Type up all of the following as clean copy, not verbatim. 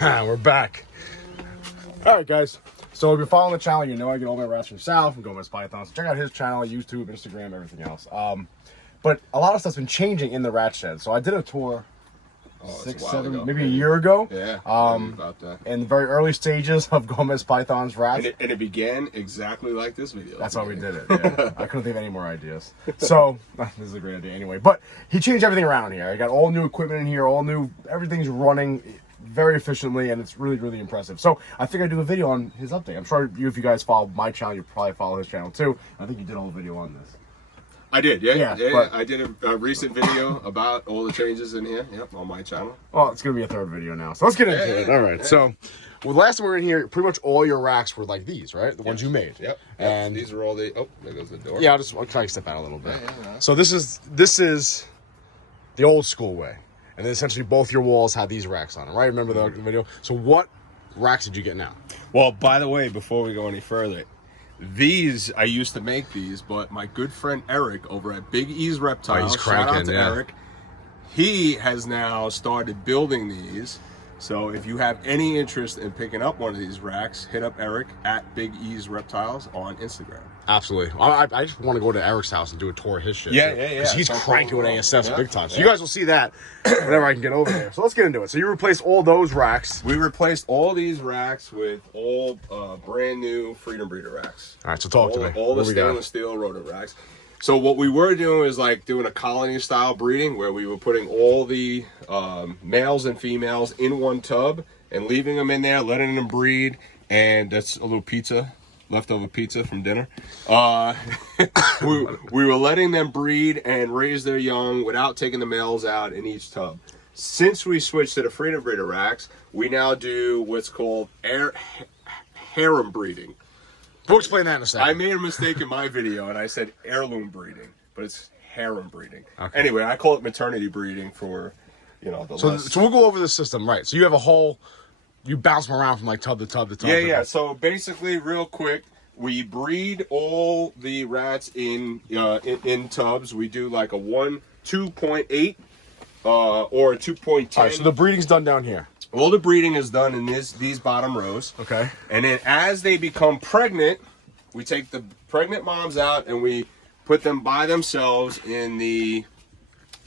We're back. All right, guys. So if you're following the channel, you know I get all my rats from South and Gomez Pythons. So check out his channel, YouTube, Instagram, everything else. But a lot of stuff's been changing in the rat shed. So I did a tour 6, 7, maybe a year ago. Yeah. About that. In the very early stages of Gomez Python's rats. And it began exactly like this video. That's why we did it. Yeah. I couldn't think of any more ideas. So this is a great idea anyway. But he changed everything around here. I got all new equipment in here, all new. Everything's running very efficiently, and it's really, really impressive. So I think I'd do a video on his update. I'm sure if you guys follow my channel, you probably follow his channel too. I think you did a whole video on this. I did, yeah. But I did a recent video about all the changes in here, on my channel. Well, it's going to be a third video now, so let's get into it. All right, so well, last time we were in here, pretty much all your racks were like these, right? The ones you made. Yep. And these are all the, oh, there goes the door. Yeah, I'll try to step out a little bit. So this is the old school way. And then essentially both your walls had these racks on them, right? Remember the video? So what racks did you get now? Well, by the way, before we go any further, these, I used to make these, but my good friend Eric over at Big E's Reptiles, he's cranking, shout out to Eric, he has now started building these. So if you have any interest in picking up one of these racks, hit up Eric at Big E's Reptiles on Instagram. Absolutely. I just want to go to Eric's house and do a tour of his shit. Yeah. Because he's cranking with ASFs big time. So you guys will see that whenever I can get over there. So let's get into it. So you replaced all those racks. We replaced all these racks with all brand new Freedom Breeder racks. All right, so talk to me. All the stainless steel rotor racks. So what we were doing is like doing a colony style breeding where we were putting all the males and females in one tub and leaving them in there, letting them breed. And that's a little pizza, leftover pizza from dinner. We were letting them breed and raise their young without taking the males out in each tub. Since we switched to the Freedom Breeder racks, we now do what's called harem breeding. We'll explain that in a second. I made a mistake in my video and I said heirloom breeding, but it's harem breeding. Okay. Anyway, I call it maternity breeding for, So we'll go over the system, right? So you have a whole, you bounce them around from like tub to tub to tub. Yeah. So basically, real quick, we breed all the rats in tubs. We do like a 2.8 or a 2.10. All right, so the breeding's done down here. All the breeding is done in these bottom rows. Okay. And then as they become pregnant, we take the pregnant moms out and we put them by themselves in the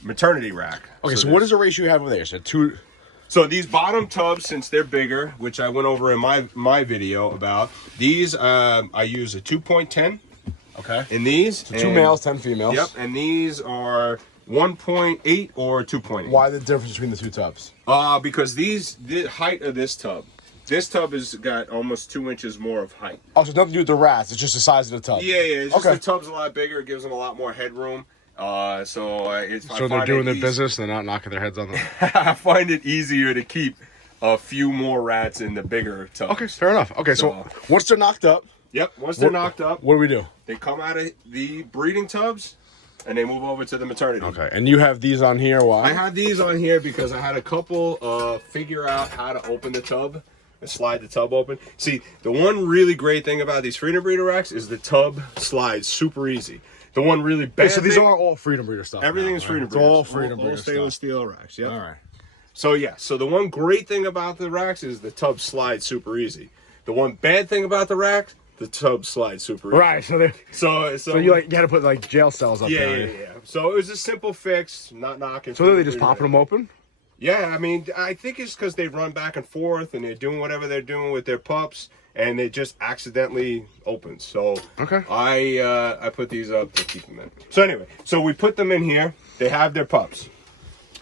maternity rack. Okay, so what is the ratio you have over there? So two. So these bottom tubs, since they're bigger, which I went over in my video about, these I use a 2.10. Okay. In these. So 2 males, 10 females. Yep, and these are 1.8 or 2.8. Why the difference between the two tubs? Because the height of this tub has got almost 2 inches more of height. Oh, so nothing to do with the rats. It's just the size of the tub. Yeah. It's just the tub's a lot bigger. It gives them a lot more headroom. So they're doing their business. They're not knocking their heads on them. I find it easier to keep a few more rats in the bigger tubs. Okay, fair enough. Okay, so once they're knocked up. Yep. Once they're knocked up. What do we do? They come out of the breeding tubs. And they move over to the maternity. Okay, and you have these on here, why? I have these on here because I had a couple figure out how to open the tub and slide the tub open. See, the one really great thing about these Freedom Breeder racks is the tub slides super easy. The one really bad so these are all Freedom Breeder stuff. Everything is Freedom Breeder. It's all Freedom Breeder all stainless steel racks, yeah. All right. So the one great thing about the racks is the tub slides super easy. The one bad thing about the racks, the tub slides super easy. Right, so you had to put like jail cells up there. Yeah. So it was a simple fix, not knocking. So are they just popping them open? Yeah, I mean, I think it's because they run back and forth and they're doing whatever they're doing with their pups, and it just accidentally opens. So okay, I put these up to keep them in. So anyway, so we put them in here. They have their pups,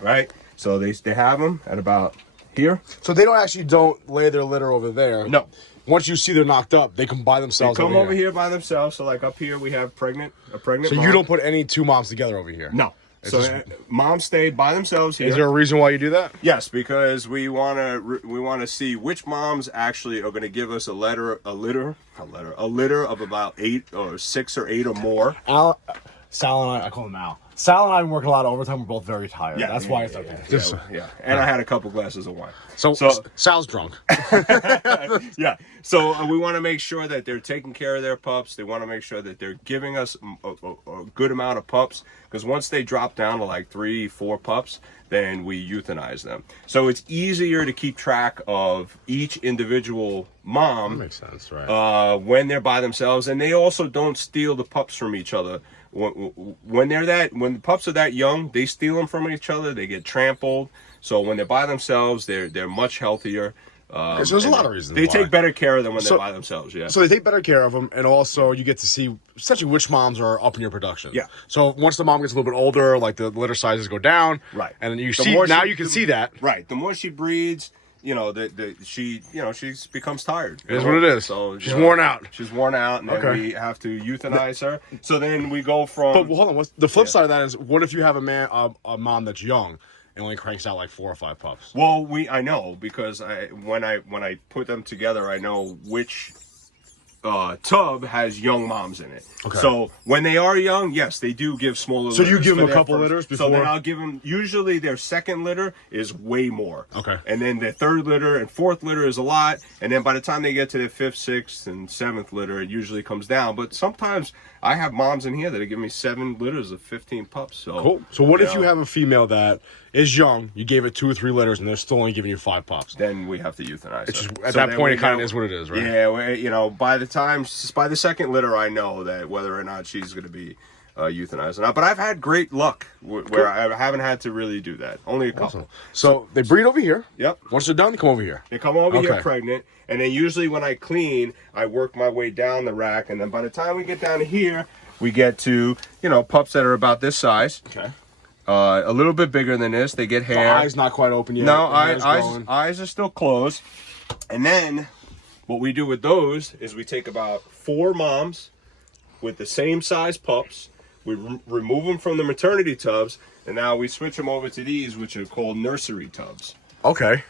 right? So they have them at about here. So they don't lay their litter over there. No. Once you see they're knocked up, they come by themselves. They come over here by themselves. So like up here, we have a pregnant So mom. you don't put any two moms together over here? No. So moms stayed by themselves here. Is there a reason why you do that? Yes, because we want to see which moms actually are going to give us a litter of about 6 or 8 or more. Sal and I call him Al. Sal and I have been working a lot of overtime. We're both very tired. Yeah, That's why it's up there. Yeah. And I had a couple glasses of wine. So Sal's drunk. Yeah. So we want to make sure that they're taking care of their pups. They want to make sure that they're giving us a good amount of pups, because once they drop down to like 3-4 pups, then we euthanize them. So it's easier to keep track of each individual mom. That makes sense, right? When they're by themselves, and they also don't steal the pups from each other. When the pups are that young, they steal them from each other. They get trampled. So when they're by themselves, they're much healthier. So there's a lot of reasons they why. take better care of them when they're by themselves. Yeah. So they take better care of them, and also you get to see essentially which moms are up in your production. Yeah. So once the mom gets a little bit older, like the litter sizes go down. Right. And then you The see more now she- you can see that. Right. The more she breeds, she becomes tired. It is what it is. So she's worn out. She's worn out, and then Okay. we have to euthanize her. So then we go from. But hold on, the flip side of that is, what if you have a mom that's young and only cranks out like 4 or 5 pups? Well, I know, because when I put them together, I know which tub has young moms in it. Okay. So when they are young, yes, they do give smaller. So do you litters give for them a their couple first- litters So then before? I'll give them. Usually their second litter is way more. Okay. And then their third litter and fourth litter is a lot. And then by the time they get to their 5th, 6th, and 7th litter, it usually comes down. But sometimes I have moms in here that give me 7 litters of 15 pups. So Cool. So what if you have a female that is young, you gave it 2 or 3 litters, and they're still only giving you 5 pups? Then we have to euthanize. It's her. just, at So that then point, we it kind of know- is what it is, right? Yeah, by the second litter, I know that whether or not she's going to be euthanized or not. But I've had great luck where I haven't had to really do that. Only a couple. Awesome. So they breed over here. Yep. Once they're done, they come over here. They come over here Okay. pregnant, and then usually when I clean, I work my way down the rack, and then by the time we get down to here, we get to pups that are about this size. Okay. A little bit bigger than this. They get The hair. eye's not quite open yet. No, The hair's eyes growing. eyes are still closed. And then what we do with those is we take about 4 moms with the same size pups. We remove them from the maternity tubs, and now we switch them over to these, which are called nursery tubs. Okay.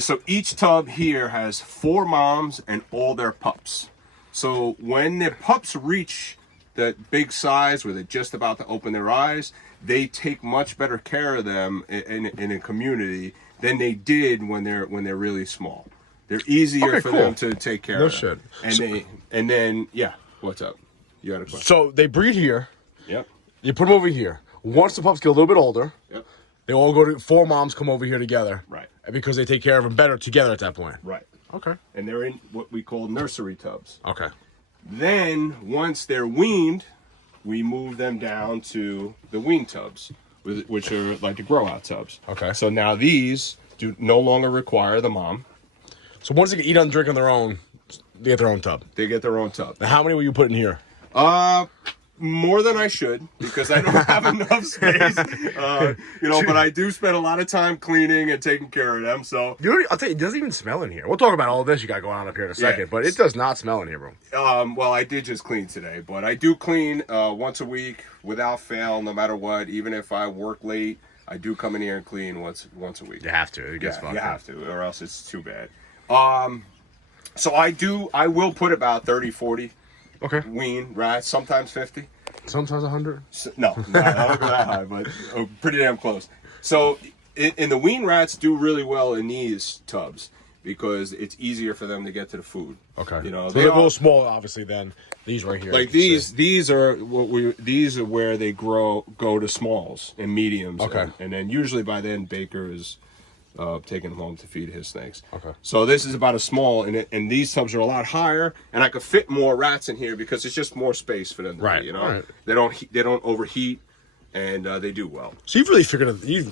So each tub here has 4 moms and all their pups. So when the pups reach that big size where they're just about to open their eyes, they take much better care of them in a community than they did when they're really small. They're easier Okay, for cool. them to take care No of. Them. shit. And then what's up? You had a question? So they breed here. Yep. You put them over here. Once the pups get a little bit older, Yep. they all go to 4 moms come over here together. Right. Because they take care of them better together at that point. Right. Okay. And they're in what we call nursery tubs. Okay. Then, once they're weaned, we move them down to the wean tubs, which are like the grow-out tubs. Okay. So now these do no longer require the mom. So once they can eat and drink on their own, they get their own tub. They get their own tub. Now, how many will you put in here? More than I should, because I don't have enough space. But I do spend a lot of time cleaning and taking care of them. So, I'll tell you, it doesn't even smell in here. We'll talk about all this you got going on up here in a second, Yeah. but it does not smell in here, bro. well, I did just clean today, but I do clean once a week without fail, no matter what. Even if I work late, I do come in here and clean once a week. You have to. It gets Yeah, fucked you up. have to, or else it's too bad. So I will put about 30, 40 Okay. wean rats, sometimes 50. Sometimes 100. No, I don't go that high, but pretty damn close. So in the wean rats do really well in these tubs because it's easier for them to get to the food. Okay. So they're a little smaller, obviously, than these right here. like these are where they go to smalls and mediums. Okay. And then usually by then Baker is taking them home to feed his snakes. Okay. So this is about a small, and these tubs are a lot higher, and I could fit more rats in here because it's just more space for them. To Right, eat, right. They don't overheat, and they do well. So you've really figured out, you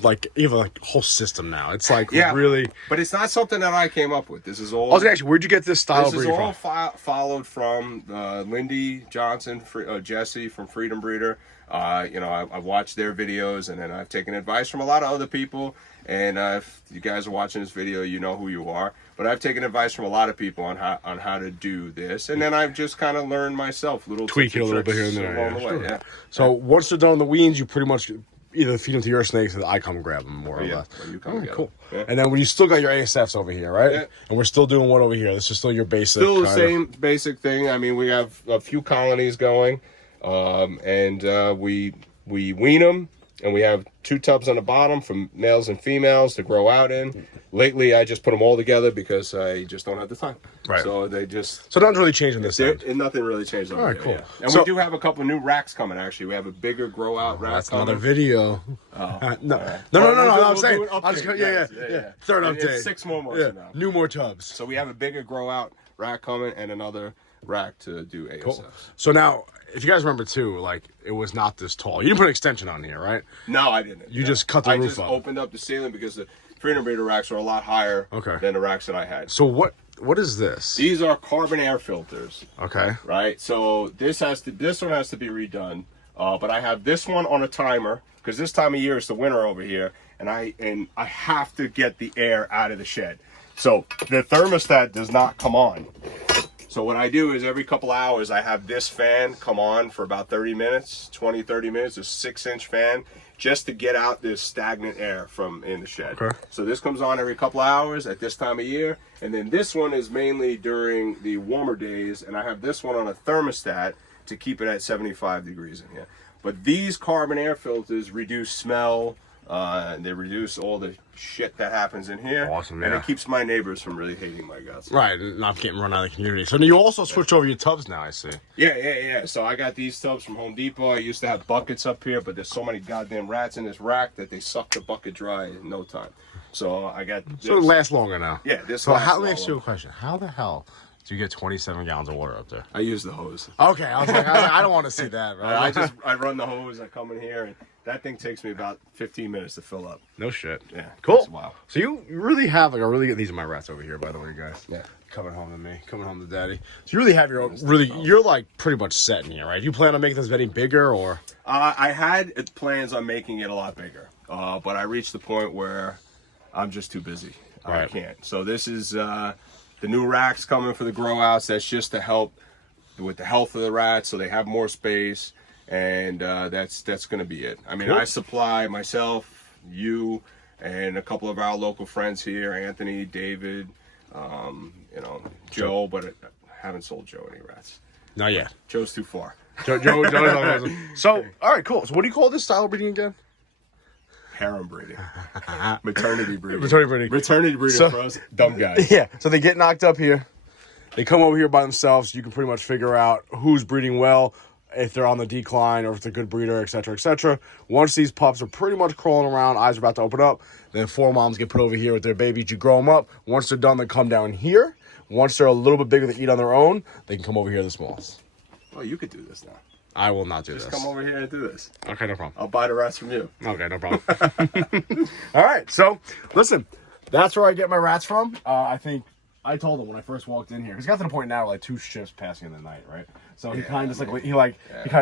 have a whole system now. It's like Yeah, really. But it's not something that I came up with. This is all. I was gonna ask you, where'd you get this style This is breed all from? followed from Lindy Johnson, Jesse from Freedom Breeder. I've watched their videos, and then I've taken advice from a lot of other people. And if you guys are watching this video, you know who you are. But I've taken advice from a lot of people on how to do this, and then I've just kind of learned myself little Tweak tips it a and little bit tricks here and there. along Yeah, the way. sure. Yeah. So once they're done on the weans, you pretty much either feed them to your snakes, or I come grab them, more or Yeah, less. or you come All right, get cool. them. Yeah. And then when you still got your ASFs over here, right? Yeah. And we're still doing what over here? This is still your basic. Still the kind of- same basic thing. I mean, we have a few colonies going, and we we wean them, and we have 2 tubs on the bottom for males and females to grow out in. Lately, I just put them all together because I just don't have the time. Right. So they just... So nothing's really changing this end. Nothing really changed over All right, there, cool. yeah. And So- we do have a couple of new racks coming, actually. We have a bigger grow out rack That's coming. another video. Oh, No, yeah. I'm We'll saying. do an I'll just, update, yeah. Third And update. it's 6 more months Yeah, from now. new more tubs. So we have a bigger grow out rack coming and another rack to do ASFs. Cool. So now, if you guys remember too, like it was not this tall. You didn't put an extension on here, right? No, I didn't. You just cut the roof I just up. opened up the ceiling because the 300 meter racks are a lot higher than the racks that I had. So what is this? These are carbon air filters. Okay. Right. So this one has to be redone. But I have this one on a timer because this time of year is the winter over here, and I have to get the air out of the shed. So the thermostat does not come on. So what I do is every couple hours I have this fan come on for about 30 minutes, 30 minutes, a 6-inch fan, just to get out this stagnant air from in the shed. Okay. So this comes on every couple hours at this time of year. And then this one is mainly during the warmer days. And I have this one on a thermostat to keep it at 75 degrees in here. But these carbon air filters reduce smell. They reduce all the shit that happens in here. Awesome, And yeah. it keeps my neighbors from really hating my guts. Right, not getting run out of the community. So you also switched over your tubs now, I see. Yeah. So I got these tubs from Home Depot. I used to have buckets up here, but there's so many goddamn rats in this rack that they suck the bucket dry in no time. So I got this. So it lasts longer now. Yeah, this So lasts let me ask longer. you a question. How the hell do you get 27 gallons of water up there? I use the hose. Okay, I was like, I don't want to see that, right? I run the hose. I come in here, and that thing takes me about 15 minutes to fill up. No shit. Yeah, Cool. it's wild. So you really have like a really good. These are my rats over here, by the way, guys. Yeah. Coming home to me, coming home to daddy. So you really have your own. Really, you're like pretty much set in here, right? You plan on making this any bigger, or? I had plans on making it a lot bigger, but I reached the point where I'm just too busy. I Right. can't. So this is the new racks coming for the grow outs. That's just to help with the health of the rats, so they have more space, and that's going to be it. I mean, Cool. I supply myself, you, and a couple of our local friends here, Anthony, David, Joe, but I haven't sold Joe any rats. Not yet. Joe's too far. Joe. So, all right, cool. So, what do you call this style of breeding again? Harem breeding. Maternity breeding. Maternity breeding. Maternity breeding So- for us dumb guys. Yeah. So they get knocked up here. They come over here by themselves. You can pretty much figure out who's breeding well, if they're on the decline, or if they're a good breeder, et cetera, et cetera. Once these pups are pretty much crawling around, eyes are about to open up, then 4 moms get put over here with their babies. You grow them up. Once they're done, they come down here. Once they're a little bit bigger, they eat on their own. They can come over here to the smalls. Oh, you could do this now. I will not do Just this. come over here and do this. Okay, no problem. I'll buy the rats from you. Okay, no problem. All right, so listen, that's where I get my rats from. I think I told him when I first walked in here, because it got to the point now where like 2 shifts passing in the night, right? So he kind of just he kind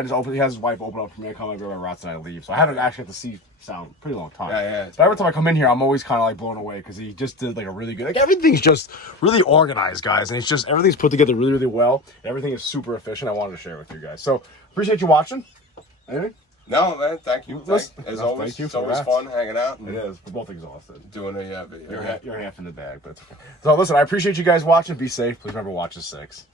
of just he has his wife open up for me. I come and grab my rats and I leave. So I haven't actually had to see sound a pretty long time. Yeah. But every time I come in here, I'm always kind of like blown away because he just did like a really good. Like everything's just really organized, guys, and it's just everything's put together really, really well. Everything is super efficient. I wanted to share with you guys. So appreciate you watching. Anything? No, man, thank you. As always, thank you it's for always rats. fun hanging out and It is. We're both exhausted. doing a video. You're half in the bag, but it's okay. So listen, I appreciate you guys watching. Be safe. Please remember, watch the 6.